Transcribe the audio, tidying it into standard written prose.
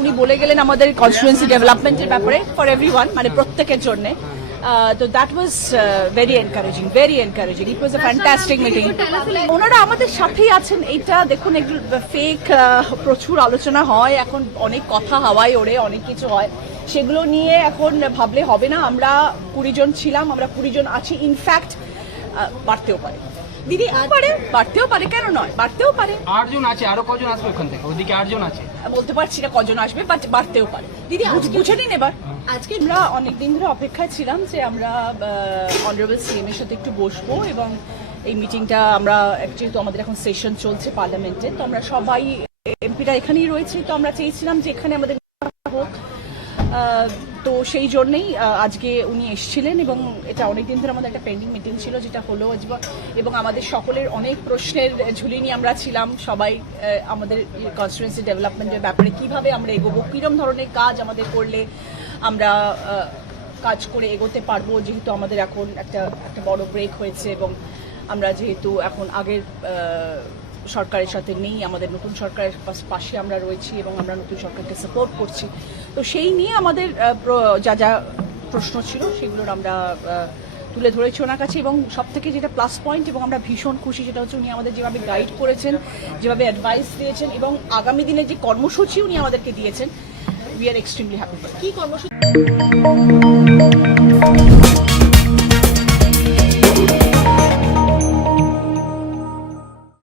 উনি বলে গেলেন আমাদের কনস্টিটুয়েন্সি ডেভেলপমেন্টের ব্যাপারে ফর এভরিওয়ান, মানে প্রত্যেকের জন্য। তো that was very encouraging, it was a fantastic meeting. ওনারা আমাদের সাথেই আছেন। এইটা দেখুন, একটু ফেক প্রচুর আলোচনা হয় এখন, অনেক কথা হাওয়ায় ওড়ে, অনেক কিছু হয়, সেগুলো নিয়ে এখন ভাবলে হবে না। আমরা 20 জন ছিলাম, আমরা 20 জন আছি। ইনফ্যাক্ট বাড়তেও পারে দিদি, বাড়তেও পারে, কেন নয়, বাড়তেও পারে। 8 জন আছে, আরো কজন আসবে ওখান থেকে? ওদিকে 8 জন আছে, বলতে পারছি না কজন আসবে, বাট বাড়তেও পারে। দিদি বুঝে নিন এবার। আজকে আমরা অনেকদিন ধরে অপেক্ষায় ছিলাম যে আমরা অনারেবল সিএম এর সাথে একটু বসবো, এবং এই মিটিংটা আমরা যেহেতু আমাদের এখন সেশন চলছে পার্লামেন্টে, তো আমরা সবাই এমপিরা এখানেই রয়েছি, তো আমরা চেয়েছিলাম যে এখানে আমাদের হোক। তো সেই জন্যেই আজকে উনি এসেছিলেন, এবং এটা অনেকদিন ধরে আমাদের একটা পেন্ডিং মিটিং ছিল, যেটা হলো, এবং আমাদের সকলের অনেক প্রশ্নের ঝুলি নিয়ে আমরা ছিলাম সবাই। আমাদের কনস্টিটুয়েন্সি ডেভেলপমেন্টের ব্যাপারে কিভাবে আমরা এগোবো, কিরম ধরনের কাজ আমাদের করলে আমরা কাজ করে এগোতে পারবো, যেহেতু আমাদের এখন একটা বড় ব্রেক হয়েছে, এবং আমরা যেহেতু এখন আগের সরকারের সাথে নেই, আমাদের নতুন সরকারের পাশে আমরা রয়েছি, এবং আমরা নতুন সরকারকে সাপোর্ট করছি। তো সেই নিয়ে আমাদের যা যা প্রশ্ন ছিল সেগুলোর আমরা তুলে ধরেছি ওনার কাছে, এবং সব থেকে যেটা প্লাস পয়েন্ট, এবং আমরা ভীষণ খুশি, সেটা হচ্ছে উনি আমাদের যেভাবে গাইড করেছেন, যেভাবে অ্যাডভাইস দিয়েছেন, এবং আগামী দিনে যে কর্মসূচি উনি আমাদেরকে দিয়েছেন, উই আর এক্সট্রিমলি হ্যাপি। কি কর্মসূচি?